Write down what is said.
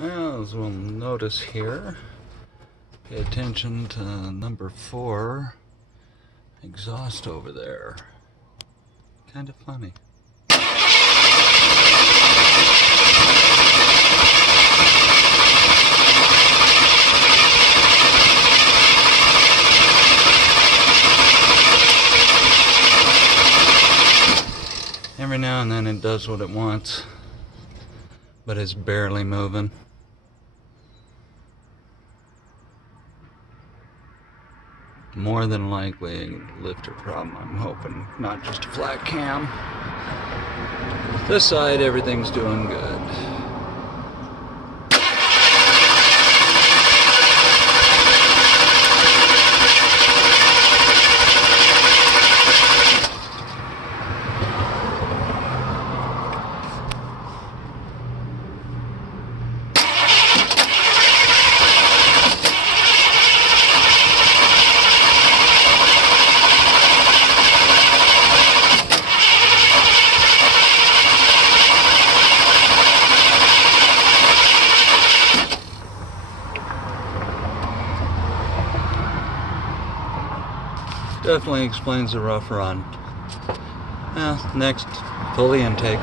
As we'll notice here, pay attention to number 4 exhaust over there. Kind of funny. Every now and then it does what it wants, but it's barely moving. More than likely a lifter problem, I'm hoping, not just a flat cam. This side, everything's doing good. Definitely explains the rough run. Next, pull the intake.